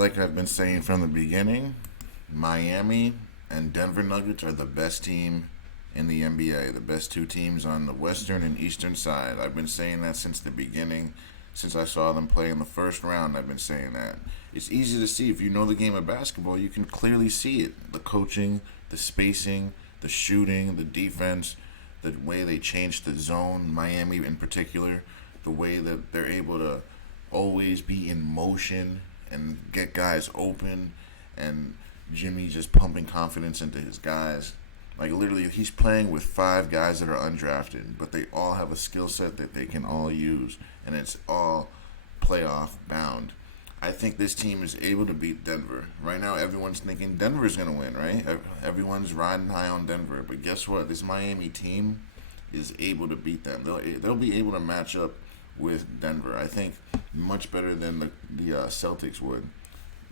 Like I've been saying from the beginning, Miami and Denver Nuggets are the best team in the NBA, the best two teams on the western and eastern side. I've been saying that since the beginning, since I saw them play in the first round. I've been saying that. It's easy to see if you know the game of basketball, you can clearly see it. The coaching, the spacing, the shooting, the defense, the way they changed the zone, Miami in particular, the way that they're able to always be in motion and get guys open, and Jimmy just pumping confidence into his guys. Like literally, he's playing with five guys that are undrafted, but they all have a skill set that they can all use, and it's all playoff bound. I think this team is able to beat Denver. Right now, everyone's thinking Denver's going to win, right? Everyone's riding high on Denver. But guess what? This Miami team is able to beat them. They'll be able to match up with Denver. I think much better than the Celtics would.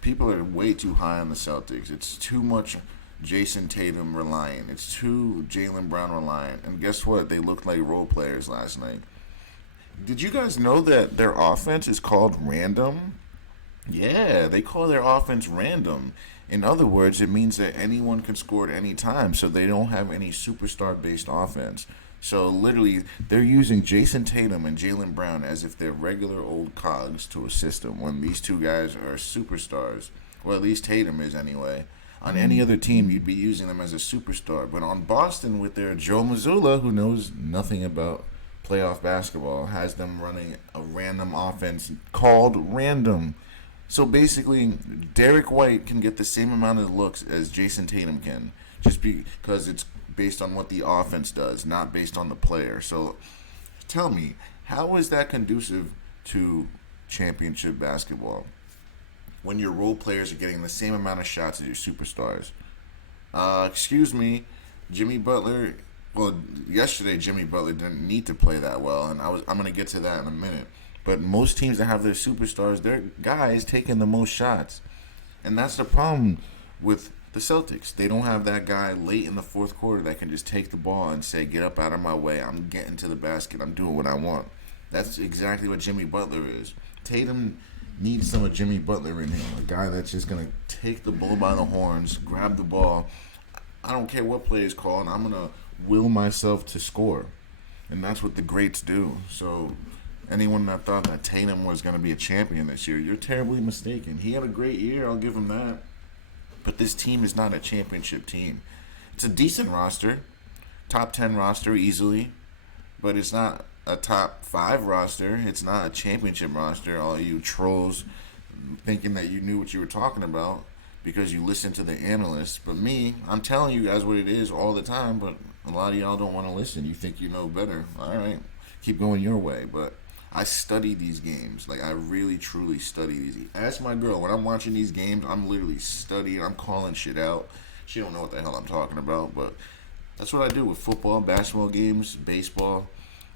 People are way too high on the Celtics. It's too much Jason Tatum reliant. It's too Jaylen Brown reliant. And guess what? They looked like role players last night. Did you guys know that their offense is called random? Yeah, they call their offense random. In other words, it means that anyone can score at any time, so they don't have any superstar based offense. So literally, they're using Jason Tatum and Jaylen Brown as if they're regular old cogs to a system when these two guys are superstars. Well, at least Tatum is anyway. On any other team, you'd be using them as a superstar. But on Boston, with their Joe Mazzulla, who knows nothing about playoff basketball, has them running a random offense called random. So basically, Derek White can get the same amount of looks as Jason Tatum can, just because it's based on what the offense does, not based on the player. So tell me, how is that conducive to championship basketball when your role players are getting the same amount of shots as your superstars? Excuse me, Jimmy Butler. Well, yesterday Jimmy Butler didn't need to play that well, and I'm gonna get to that in a minute. But most teams that have their superstars, their guys taking the most shots. And that's the problem with the Celtics. They don't have that guy late in the fourth quarter that can just take the ball and say, get up out of my way. I'm getting to the basket. I'm doing what I want. That's exactly what Jimmy Butler is. Tatum needs some of Jimmy Butler in him. A guy that's just going to take the bull by the horns, grab the ball. I don't care what play is called. I'm going to will myself to score. And that's what the greats do. So anyone that thought that Tatum was going to be a champion this year, you're terribly mistaken. He had a great year, I'll give him that. But this team is not a championship team. It's a decent roster, top 10 roster easily, but it's not a top 5 roster. It's not a championship roster. All you trolls thinking that you knew what you were talking about because you listened to the analysts. But me, I'm telling you guys what it is all the time, but a lot of y'all don't want to listen. You think you know better. All right, keep going your way, but I study these games. Like, I really, truly study these. Ask my girl. When I'm watching these games, I'm literally studying. I'm calling shit out. She don't know what the hell I'm talking about, but that's what I do with football, basketball games, baseball,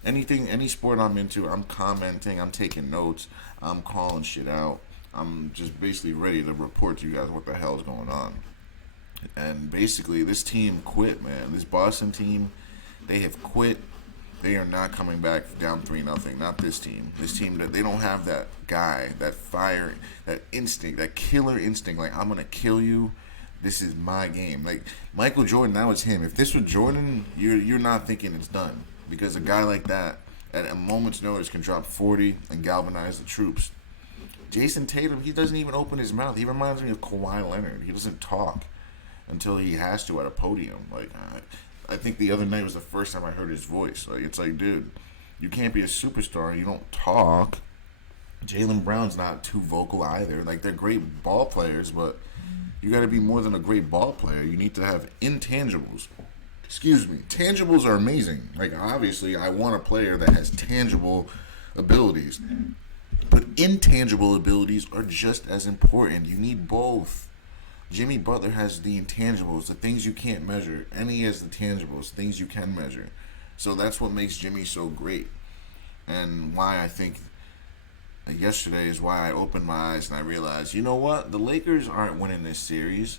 anything, any sport I'm into. I'm commenting. I'm taking notes. I'm calling shit out. I'm just basically ready to report to you guys what the hell is going on. And basically, this team quit, man. This Boston team, they have quit. They are not coming back down 3-0. Not this team. This team, that they don't have that guy, that fire, that instinct, that killer instinct. Like, I'm gonna kill you. This is my game. Like Michael Jordan, now it's him. If this was Jordan, you're not thinking it's done, because a guy like that at a moment's notice can drop 40 and galvanize the troops. Jason Tatum, he doesn't even open his mouth. He reminds me of Kawhi Leonard. He doesn't talk until he has to at a podium. Like, I think the other night was the first time I heard his voice. Like, it's like, dude, you can't be a superstar. You don't talk. Jaylen Brown's not too vocal either. Like, they're great ball players, but you got to be more than a great ball player. You need to have intangibles. Excuse me. Tangibles are amazing. Like, obviously, I want a player that has tangible abilities. But intangible abilities are just as important. You need both. Jimmy Butler has the intangibles, the things you can't measure, and he has the tangibles, things you can measure. So that's what makes Jimmy so great, and why I think yesterday is why I opened my eyes and I realized, you know what? The Lakers aren't winning this series.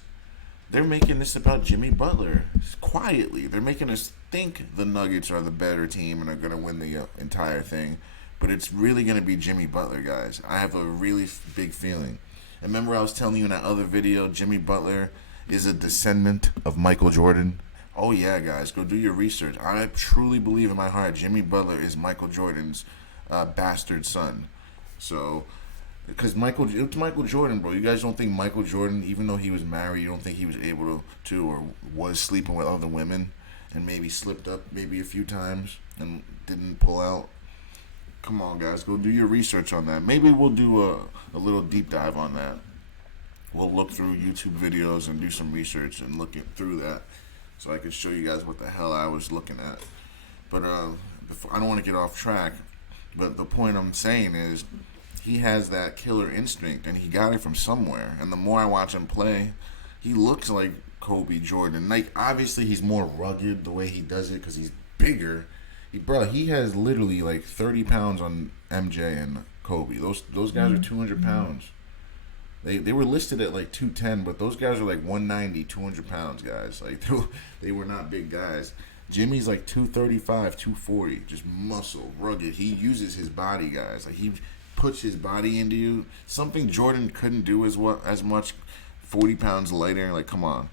They're making this about Jimmy Butler quietly. They're making us think the Nuggets are the better team and are going to win the entire thing. But it's really going to be Jimmy Butler, guys. I have a really big feeling. And remember I was telling you in that other video, Jimmy Butler is a descendant of Michael Jordan. Oh yeah, guys, go do your research. I truly believe in my heart Jimmy Butler is Michael Jordan's bastard son. So, because it's Michael Jordan, bro. You guys don't think Michael Jordan, even though he was married, you don't think he was able to or was sleeping with other women and maybe slipped up maybe a few times and didn't pull out? Come on, guys, go do your research on that. Maybe we'll do a little deep dive on that. We'll look through YouTube videos and do some research and look through that so I can show you guys what the hell I was looking at. But I don't want to get off track, but the point I'm saying is he has that killer instinct, and he got it from somewhere. And the more I watch him play, he looks like Kobe Jordan. Like, obviously, he's more rugged the way he does it because he's bigger. He has literally like 30 pounds on MJ and Kobe. Those guys are 200 pounds. They were listed at like 210, but those guys are like 190, 200 pounds, guys. Like, they were not big guys. Jimmy's like 235, 240, just muscle, rugged. He uses his body, guys. Like, he puts his body into you. Something Jordan couldn't do as much, 40 pounds lighter. Like, come on.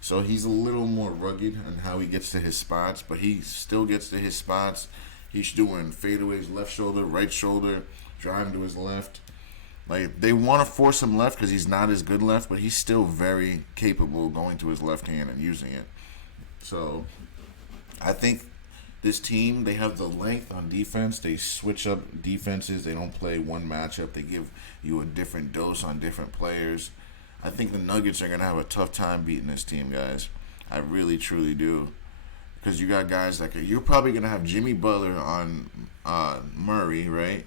So he's a little more rugged in how he gets to his spots, but he still gets to his spots. He's doing fadeaways, left shoulder, right shoulder, driving to his left. Like, they want to force him left because he's not as good left, but he's still very capable of going to his left hand and using it. So I think this team, they have the length on defense. They switch up defenses. They don't play one matchup. They give you a different dose on different players. I think the Nuggets are going to have a tough time beating this team, guys. I really, truly do. Because you got guys like, you're probably going to have Jimmy Butler on Murray, right?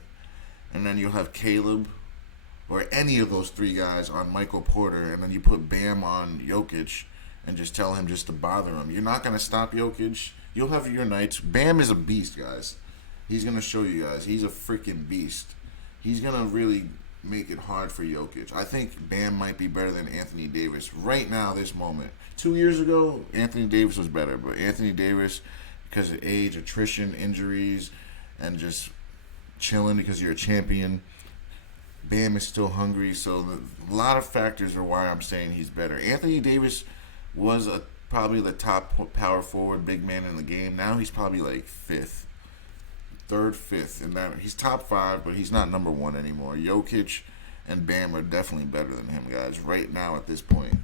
And then you'll have Caleb or any of those three guys on Michael Porter. And then you put Bam on Jokic and just tell him just to bother him. You're not going to stop Jokic. You'll have your nights. Bam is a beast, guys. He's going to show you guys. He's a freaking beast. He's going to really make it hard for Jokic. I think Bam might be better than Anthony Davis right now, this moment. 2 years ago, Anthony Davis was better, but Anthony Davis, because of age, attrition, injuries, and just chilling because you're a champion, Bam is still hungry. So a lot of factors are why I'm saying he's better. Anthony Davis was probably the top power forward big man in the game. Now he's probably like fifth. Third, fifth, and that he's top five, but he's not number one anymore. Jokic and Bam are definitely better than him, guys. Right now, at this point,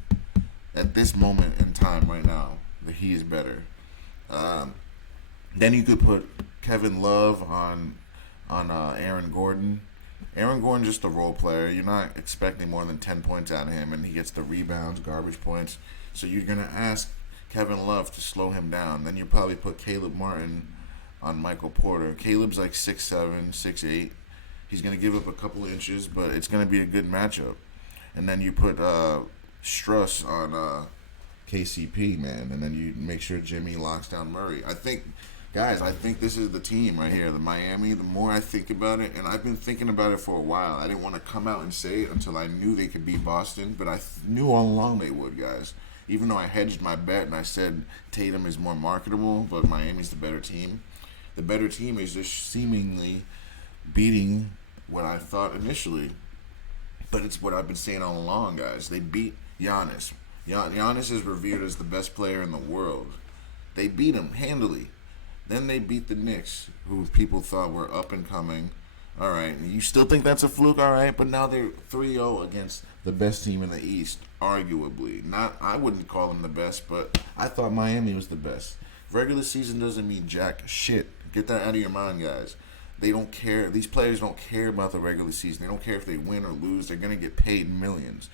at this moment in time, right now, he is better. Then you could put Kevin Love on Aaron Gordon. Aaron Gordon's just a role player. You're not expecting more than 10 points out of him, and he gets the rebounds, garbage points. So you're gonna ask Kevin Love to slow him down. Then you probably put Caleb Martin on Michael Porter. Caleb's like 6'7", 6'8". He's going to give up a couple of inches, but it's going to be a good matchup. And then you put Struss on KCP, man, and then you make sure Jimmy locks down Murray. I think this is the team right here, the Miami. The more I think about it, and I've been thinking about it for a while. I didn't want to come out and say it until I knew they could beat Boston, but I knew all along they would, guys. Even though I hedged my bet and I said Tatum is more marketable, but Miami's the better team. The better team is just seemingly beating what I thought initially. But it's what I've been saying all along, guys. They beat Giannis. Giannis is revered as the best player in the world. They beat him handily. Then they beat the Knicks, who people thought were up and coming. All right, you still think that's a fluke? All right, but now they're 3-0 against the best team in the East, arguably. I wouldn't call them the best, but I thought Miami was the best. Regular season doesn't mean jack shit. Get that out of your mind, guys. They don't care. These players don't care about the regular season. They don't care if they win or lose. They're going to get paid millions.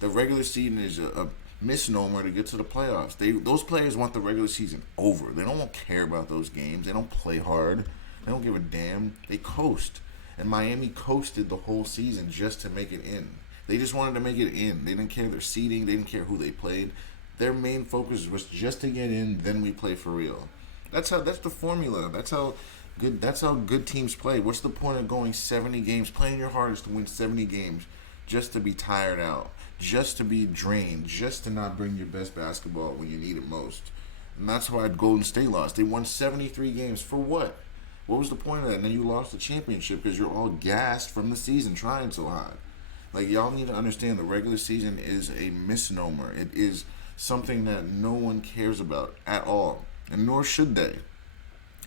The regular season is a misnomer to get to the playoffs. Those players want the regular season over. They don't care about those games. They don't play hard. They don't give a damn. They coast. And Miami coasted the whole season just to make it in. They just wanted to make it in. They didn't care their seeding. They didn't care who they played. Their main focus was just to get in, then we play for real. That's the formula. That's how good teams play. What's the point of going 70 games, playing your hardest to win 70 games just to be tired out, just to be drained, just to not bring your best basketball when you need it most? And that's why Golden State lost. They won 73 games. For what? What was the point of that? And then you lost the championship because you're all gassed from the season trying so hard. Like, y'all need to understand the regular season is a misnomer. It is something that no one cares about at all, and nor should they.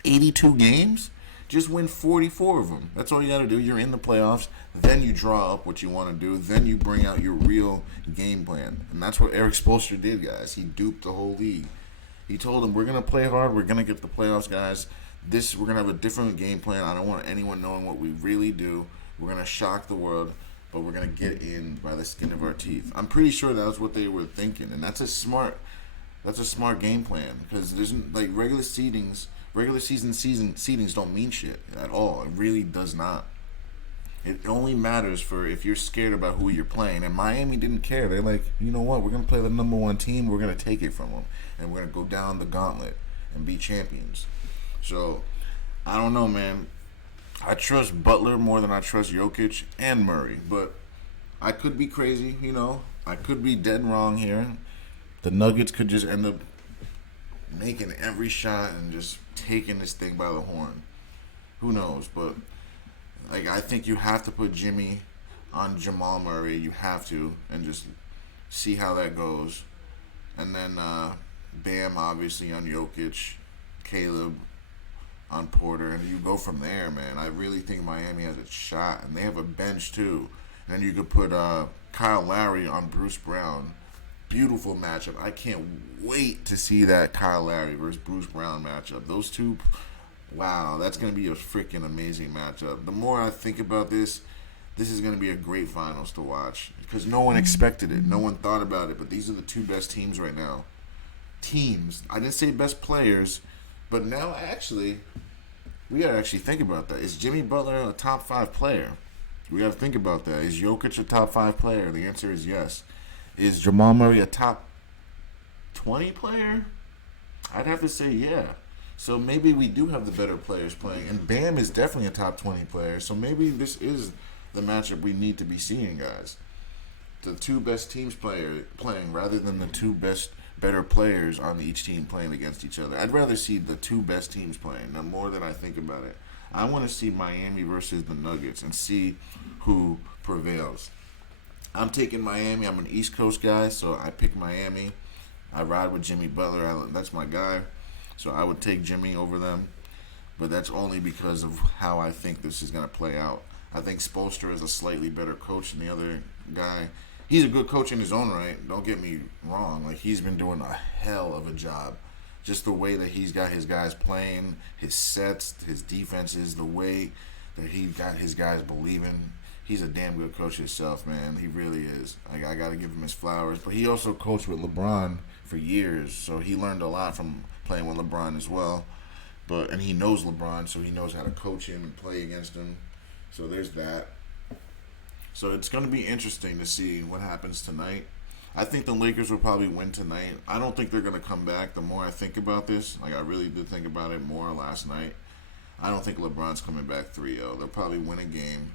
82 games? Just win 44 of them. That's all you got to do. You're in the playoffs. Then you draw up what you want to do. Then you bring out your real game plan. And that's what Eric Spoelstra did, guys. He duped the whole league. He told them, we're going to play hard. We're going to get the playoffs, guys. We're going to have a different game plan. I don't want anyone knowing what we really do. We're going to shock the world, but we're going to get in by the skin of our teeth. I'm pretty sure that was what they were thinking. And that's a smart game plan, because there's like regular season seedings don't mean shit at all. It really does not. It only matters for if you're scared about who you're playing. And Miami didn't care. They're like, you know what? We're going to play the number one team. We're going to take it from them. And we're going to go down the gauntlet and be champions. So, I don't know, man. I trust Butler more than I trust Jokic and Murray. But I could be crazy, you know. I could be dead wrong here. The Nuggets could just end up making every shot and just taking this thing by the horn. Who knows? But like, I think you have to put Jimmy on Jamal Murray. You have to, and just see how that goes. And then Bam obviously on Jokic, Caleb on Porter, and you go from there, man. I really think Miami has a shot, and they have a bench too. And then you could put Kyle Lowry on Bruce Brown. Beautiful matchup. I can't wait to see that Kyle Lowry versus Bruce Brown matchup. Those two, wow, that's going to be a freaking amazing matchup. The more I think about this is going to be a great finals to watch, because no one expected it. No one thought about it, but these are the two best teams right now. Teams. I didn't say best players, but now actually, we got to actually think about that. Is Jimmy Butler a top 5 player? We got to think about that. Is Jokic a top 5 player? The answer is yes. Is Jamal Murray a top 20 player? I'd have to say yeah. So maybe we do have the better players playing. And Bam is definitely a top 20 player. So maybe this is the matchup we need to be seeing, guys. The two best teams playing rather than the two better players on each team playing against each other. I'd rather see the two best teams playing, the more that I think about it. I want to see Miami versus the Nuggets and see who prevails. I'm taking Miami. I'm an East Coast guy, so I pick Miami. I ride with Jimmy Butler. That's my guy. So I would take Jimmy over them. But that's only because of how I think this is going to play out. I think Spoelstra is a slightly better coach than the other guy. He's a good coach in his own right. Don't get me wrong. Like, he's been doing a hell of a job. Just the way that he's got his guys playing, his sets, his defenses, the way that he got his guys believing. He's a damn good coach himself, man. He really is. I got to give him his flowers. But he also coached with LeBron for years, so he learned a lot from playing with LeBron as well. And he knows LeBron, so he knows how to coach him and play against him. So there's that. So it's going to be interesting to see what happens tonight. I think the Lakers will probably win tonight. I don't think they're going to come back. The more I think about this, like I really did think about it more last night, I don't think LeBron's coming back 3-0. They'll probably win a game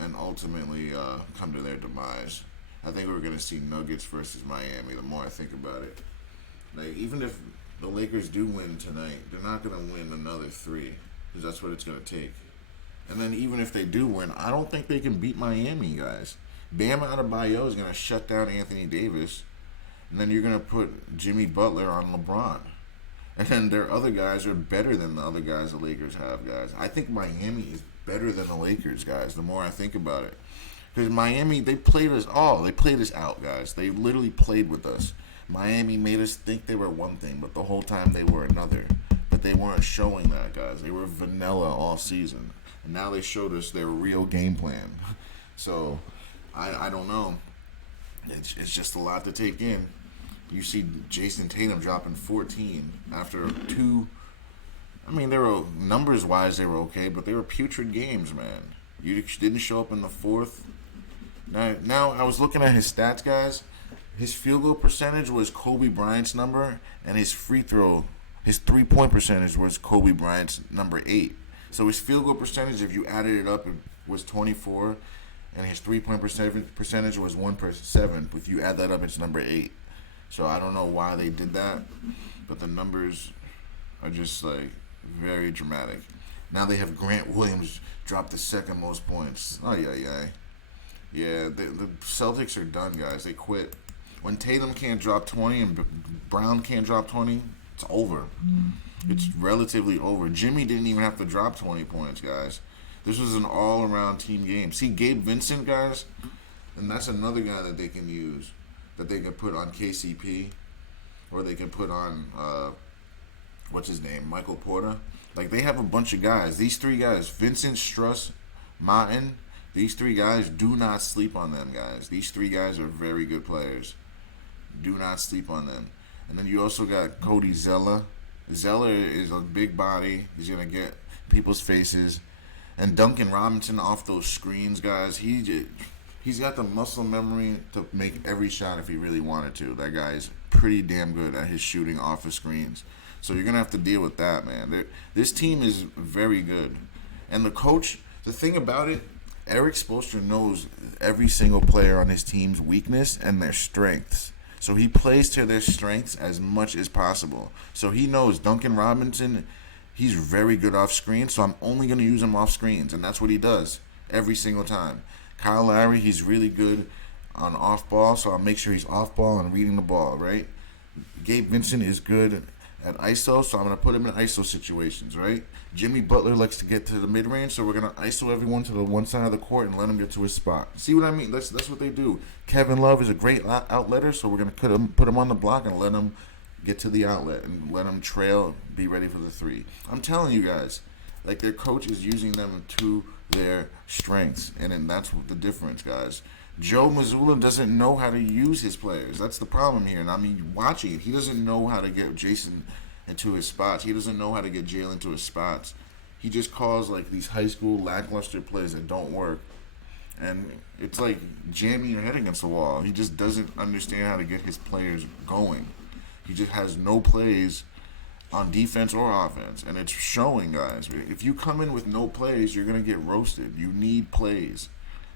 and ultimately come to their demise. I think we're going to see Nuggets versus Miami the more I think about it. Like, even if the Lakers do win tonight, they're not going to win another 3, because that's what it's going to take. And then even if they do win, I don't think they can beat Miami, guys. Bam Adebayo is going to shut down Anthony Davis, and then you're going to put Jimmy Butler on LeBron. And then their other guys are better than the other guys the Lakers have, guys. I think Miami is better than the Lakers, guys, the more I think about it. Because Miami, they played us all. They played us out, guys. They literally played with us. Miami made us think they were one thing, but the whole time they were another. But they weren't showing that, guys. They were vanilla all season. And now they showed us their real game plan. So, I don't know. It's just a lot to take in. You see Jason Tatum dropping 14 after 2. I mean, they were numbers-wise, they were okay, but they were putrid games, man. You didn't show up in the fourth. Now I was looking at his stats, guys. His field goal percentage was Kobe Bryant's number, and his three-point percentage was Kobe Bryant's number 8. So his field goal percentage, if you added it up, it was 24, and his three-point percentage was 1/7. If you add that up, it's number 8. So I don't know why they did that, but the numbers are just like very dramatic. Now they have Grant Williams drop the second most points. Ay. Yeah, the Celtics are done, guys. They quit. When Tatum can't drop 20 and Brown can't drop 20, it's over. It's relatively over. Jimmy didn't even have to drop 20 points, guys. This was an all-around team game. See, Gabe Vincent, guys, and that's another guy that they can use, that they can put on KCP, or they can put on, what's his name, Michael Porter. Like, they have a bunch of guys. These three guys, Vincent, Struss, Martin, these three guys, do not sleep on them, guys. These three guys are very good players. Do not sleep on them. And then you also got Cody Zeller. Zeller is a big body. He's going to get people's faces. And Duncan Robinson off those screens, guys, he's got the muscle memory to make every shot if he really wanted to. That guy is pretty damn good at his shooting off the screens. So you're going to have to deal with that, man. This team is very good. And the coach, the thing about it, Eric Spoelstra knows every single player on his team's weakness and their strengths. So he plays to their strengths as much as possible. So he knows Duncan Robinson, he's very good off screen, so I'm only going to use him off screens. And that's what he does every single time. Kyle Lowry, he's really good on off ball, so I'll make sure he's off ball and reading the ball, right? Gabe Vincent is good at ISO, so I'm going to put him in ISO situations, right? Jimmy Butler likes to get to the mid-range, so we're going to ISO everyone to the one side of the court and let him get to his spot. See what I mean? That's what they do. Kevin Love is a great outletter, so we're going to put him on the block and let him get to the outlet and let him trail, be ready for the three. I'm telling you guys, like, their coach is using them to their strengths, and then that's the difference, guys. Joe Mazzulla doesn't know how to use his players. That's the problem here. And I mean, watching it, he doesn't know how to get Jason into his spots. He doesn't know how to get Jalen into his spots. He just calls like these high school lackluster plays that don't work. And it's like jamming your head against the wall. He just doesn't understand how to get his players going. He just has no plays on defense or offense. And it's showing, guys. If you come in with no plays, you're going to get roasted. You need plays.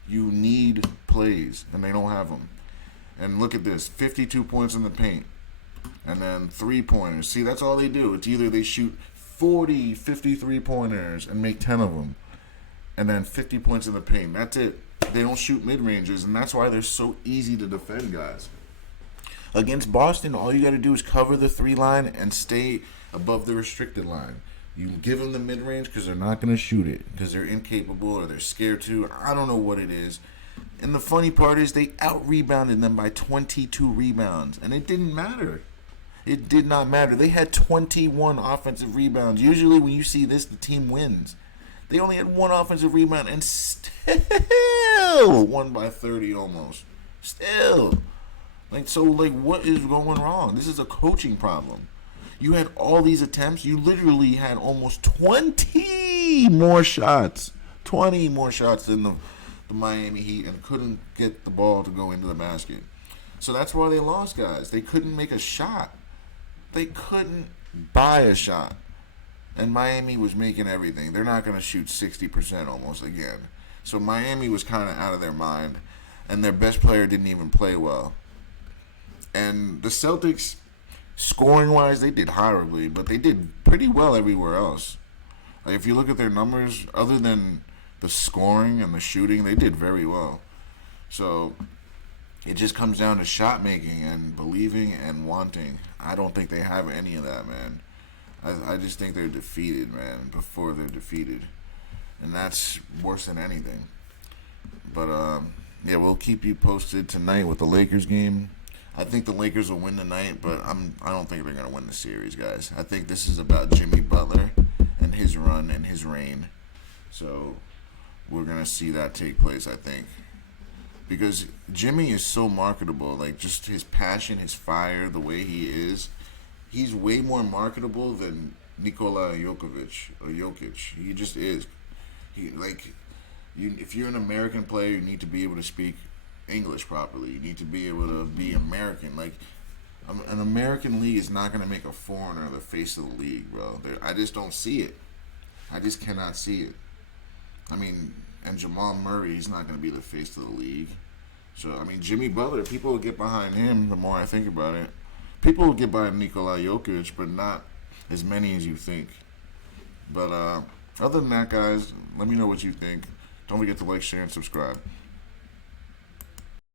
You need plays, and they don't have them. And look at this, 52 points in the paint, and then three-pointers. See, that's all they do. It's either they shoot 40, 53-pointers and make 10 of them, and then 50 points in the paint. That's it. They don't shoot mid-ranges, and that's why they're so easy to defend, guys. Against Boston, all you got to do is cover the three-line and stay above the restricted line. You give them the mid-range because they're not going to shoot it because they're incapable or they're scared to. I don't know what it is. And the funny part is they out-rebounded them by 22 rebounds, and it didn't matter. It did not matter. They had 21 offensive rebounds. Usually when you see this, the team wins. They only had one offensive rebound and still won by 30 almost. Still. What is going wrong? This is a coaching problem. You had all these attempts. You literally had almost 20 more shots. 20 more shots than the Miami Heat and couldn't get the ball to go into the basket. So that's why they lost, guys. They couldn't make a shot. They couldn't buy a shot. And Miami was making everything. They're not going to shoot 60% almost again. So Miami was kind of out of their mind. And their best player didn't even play well. And the Celtics, scoring-wise, they did horribly, but they did pretty well everywhere else. Like, if you look at their numbers, other than the scoring and the shooting, they did very well. So it just comes down to shot making and believing and wanting. I don't think they have any of that, man. I just think they're defeated, man, before they're defeated. And that's worse than anything. But, yeah, we'll keep you posted tonight with the Lakers game. I think the Lakers will win tonight, but I don't think they're going to win the series, guys. I think this is about Jimmy Butler and his run and his reign. So we're going to see that take place, I think. Because Jimmy is so marketable. Like, just his passion, his fire, the way he is. He's way more marketable than Nikola Jokic. He just is. If you're an American player, you need to be able to speak English properly. You need to be able to be American. Like, an American league is not going to make a foreigner the face of the league, bro. I just don't see it. I just cannot see it. I mean, and Jamal Murray, he's not going to be the face of the league. So, I mean, Jimmy Butler, people will get behind him the more I think about it. People will get behind Nikola Jokic, but not as many as you think. But other than that, guys, let me know what you think. Don't forget to like, share, and subscribe.